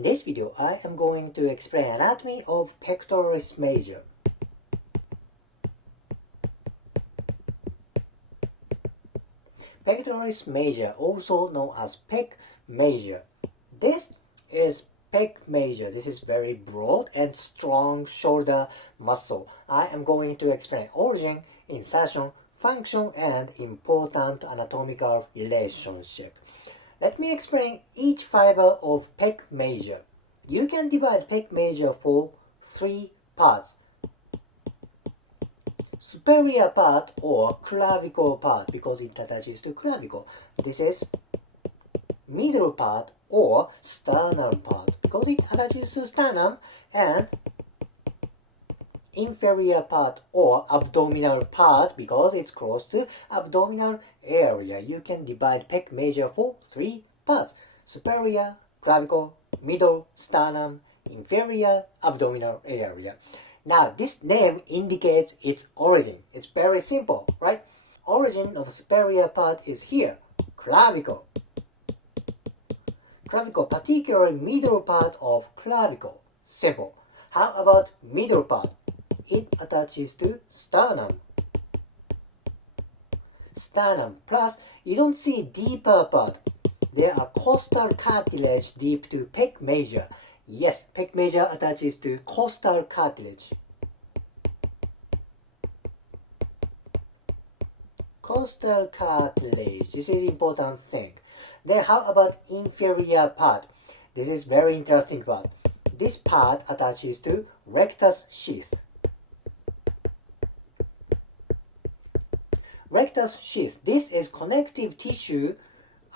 In this video, I am going to explain anatomy of pectoralis major. Pectoralis major, also known as pec major. This is pec major. This is very broad and strong shoulder muscle. I am going to explain origin, insertion, function, and important anatomical relationship. Let me explain each fiber of pec major. You can divide pec major for three parts. Superior part or clavicle part because it attaches to clavicle. This is middle part or sternum part because it attaches to sternum, and inferior part or abdominal part because it's close to abdominal area. You can divide pec major for three parts: superior, clavicle, middle, sternum, inferior, abdominal area. Now this name indicates its origin. It's very simple, right? Origin of superior part is here, clavicle. Clavicle, particularly middle part of clavicle. Simple. How about middle part? It attaches to sternum. Sternum plus, you don't see deeper part. There are costal cartilage deep to pec major. Yes, pec major attaches to costal cartilage. Costal cartilage. This is important thing. Then how about inferior part? This is very interesting part. This part attaches to rectus sheath. Rectus sheath. This is connective tissue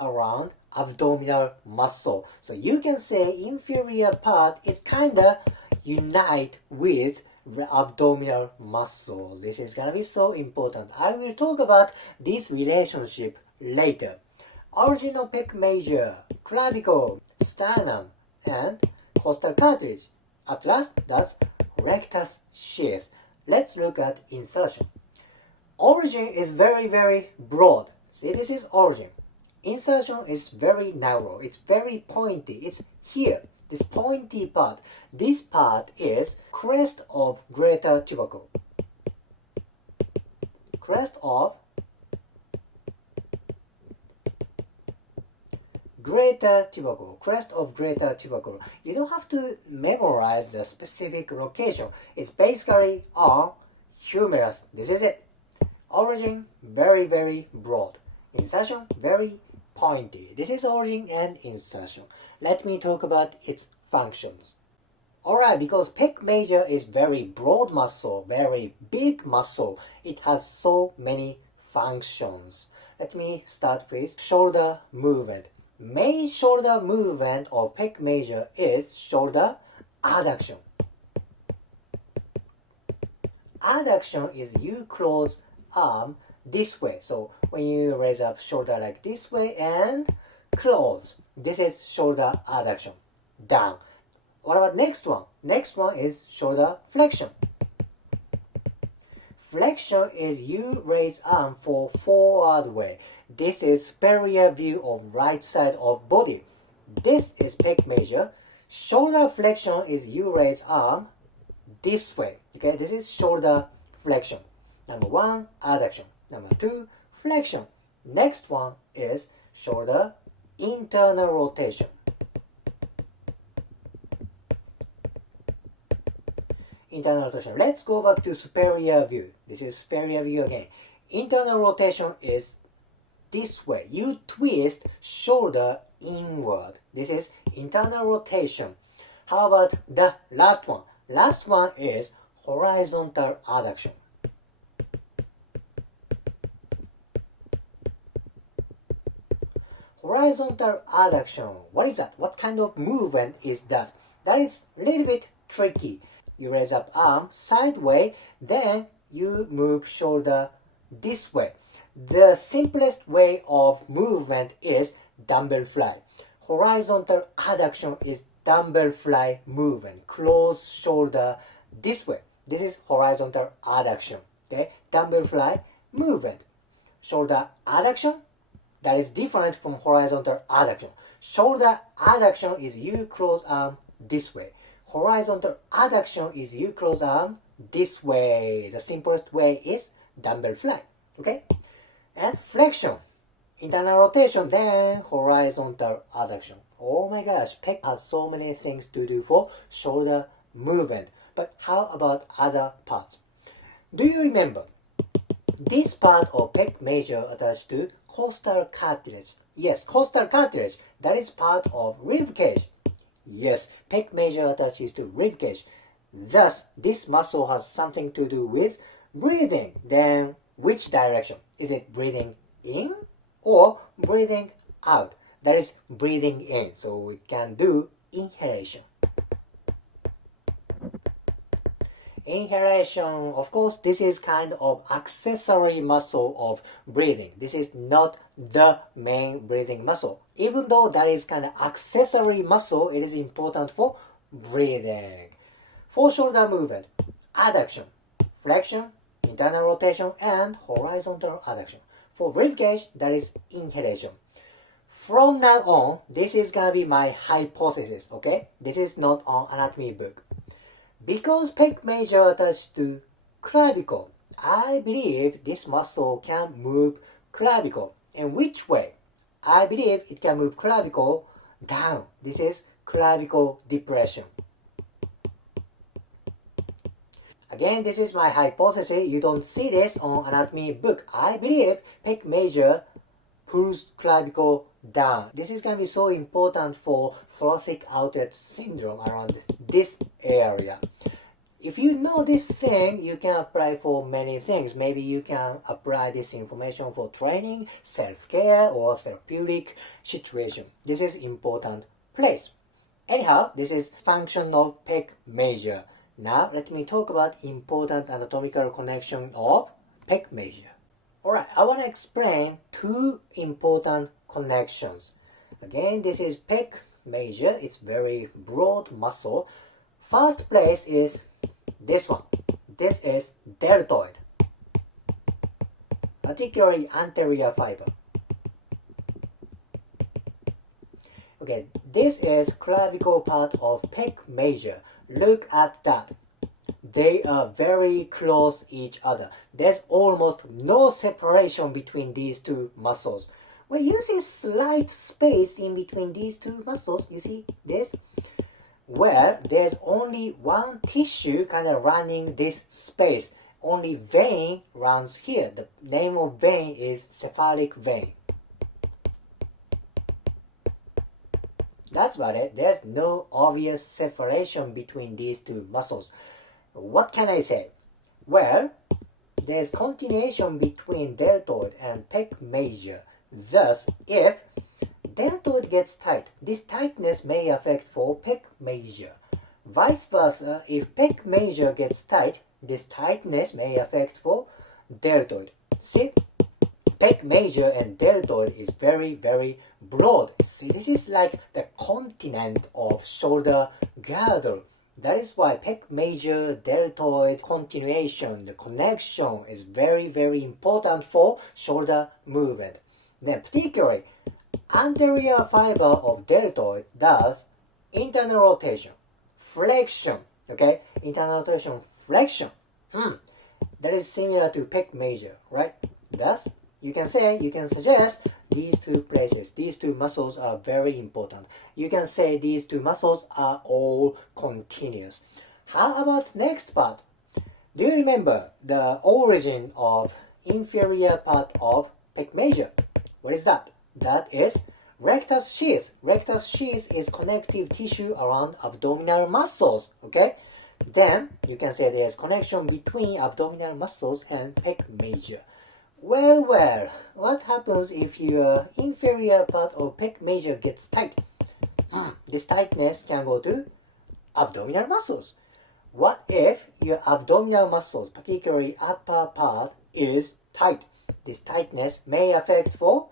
around abdominal muscle. So you can say inferior part is kinda unite with the abdominal muscle. This is gonna be so important. I will talk about this relationship later. Origin of pec major, clavicle, sternum, and costal cartilage. At last, that's rectus sheath. Let's look at insertion. Origin is very broad. See, this is origin. Insertion is very narrow. It's very pointy. It's here, this pointy part. This part is crest of greater tubercle. Crest of greater tubercle. Crest of greater tubercle. You don't have to memorize the specific location. It's basically on humerus. This is it. Origin, very broad. Insertion, very pointy. This is origin and insertion. Let me talk about its functions. Alright, because pec major is very broad muscle, very big muscle. It has so many functions. Let me start with shoulder movement. Main shoulder movement of pec major is shoulder adduction. Adduction is you close arm this way. So when you raise up shoulder like this way and close, this is shoulder adduction. Down. What about next one? Next one is shoulder flexion. Flexion is you raise arm for forward way. This is superior view of right side of body. This is pec major. Shoulder flexion is you raise arm this way. Okay, this is shoulder flexion. Number one, adduction. Number two, flexion. Next one is shoulder internal rotation. Internal rotation. Let's go back to superior view. This is superior view again. Internal rotation is this way. You twist shoulder inward. This is internal rotation. How about the last one? Last one is horizontal adduction. Horizontal adduction. What is that? What kind of movement is that? That is a little bit tricky. You raise up arm sideways, then you move shoulder this way. The simplest way of movement is dumbbell fly. Horizontal adduction is dumbbell fly movement. Close shoulder this way. This is horizontal adduction. Okay? Dumbbell fly movement. Shoulder adduction, that is different from horizontal adduction. Shoulder adduction is you close arm this way. Horizontal adduction is you close arm this way. The simplest way is dumbbell fly. Okay? And flexion, internal rotation, then horizontal adduction. Oh my gosh, pec has so many things to do for shoulder movement. But how about other parts? Do you remember this part of pec major attached to costal cartilage? Yes, costal cartilage. That is part of rib cage. Yes, pec major attaches to rib cage. Thus, this muscle has something to do with breathing. Then, which direction? Is it breathing in or breathing out? That is breathing in. So we can do inhalation. Inhalation, of course, this is kind of accessory muscle of breathing. This is not the main breathing muscle. Even though that is kind of accessory muscle, it is important for breathing. For shoulder movement, adduction, flexion, internal rotation, and horizontal adduction. For rib cage, that is inhalation. From now on, this is gonna be my hypothesis, okay? This is not on anatomy book. Because pec major attached to clavicle, I believe this muscle can move clavicle. In which way? I believe it can move clavicle down. This is clavicle depression. Again, this is my hypothesis. You don't see this on anatomy book. I believe pec major pulls clavicle down. This is going to be so important for thoracic outlet syndrome around this area. If you know this thing, you can apply for many things. Maybe you can apply this information for training, self-care, or therapeutic situation. This is important place. Anyhow, this is function of pec major. Now, let me talk about important anatomical connection of pec major. Alright, I want to explain two important connections. Again, this is pec major. It's very broad muscle. First place is this one. This is deltoid, particularly anterior fiber. Okay, this is clavicle part of pec major. Look at that. They are very close each other. There's almost no separation between these two muscles. Well, you see slight space in between these two muscles. You see this? Where there's only one tissue kind of running this space. Only vein runs here. The name of vein is cephalic vein. That's about it. There's no obvious separation between these two muscles. What can I say? Well, there's continuation between deltoid and pec major. Thus, if deltoid gets tight, this tightness may affect for pec major. Vice versa, if pec major gets tight, this tightness may affect for deltoid. See, pec major and deltoid is very, very broad. See, this is like the continent of shoulder girdle. That is why pec major deltoid continuation, the connection is very, very important for shoulder movement. Then particularly, anterior fiber of deltoid does internal rotation, flexion, okay? Internal rotation, flexion. That is similar to pec major, right? Thus, you can suggest these two places, these two muscles are very important. You can say these two muscles are all continuous. How about next part? Do you remember the origin of inferior part of pec major? What is that? That is rectus sheath. Rectus sheath is connective tissue around abdominal muscles, okay? Then you can say there's connection between abdominal muscles and pec major. Well, what happens if your inferior part of pec major gets tight? This tightness can go to abdominal muscles. What if your abdominal muscles, particularly upper part, is tight? This tightness may affect for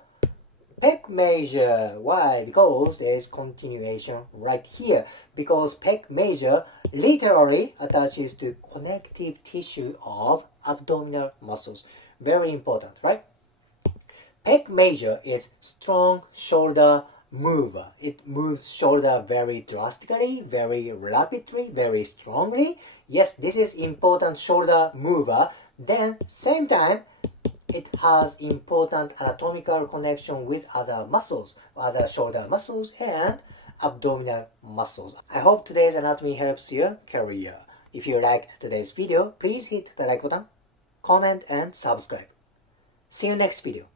pec major. Why? Because there is continuation right here. Because pec major literally attaches to connective tissue of abdominal muscles. Very important, right? Pec major is strong shoulder mover. It moves shoulder very drastically, very rapidly, very strongly. Yes, this is important shoulder mover. Then same time, it has important anatomical connection with other muscles, other shoulder muscles and abdominal muscles. I hope today's anatomy helps your career. If you liked today's video, please hit the like button, comment and subscribe. See you next video.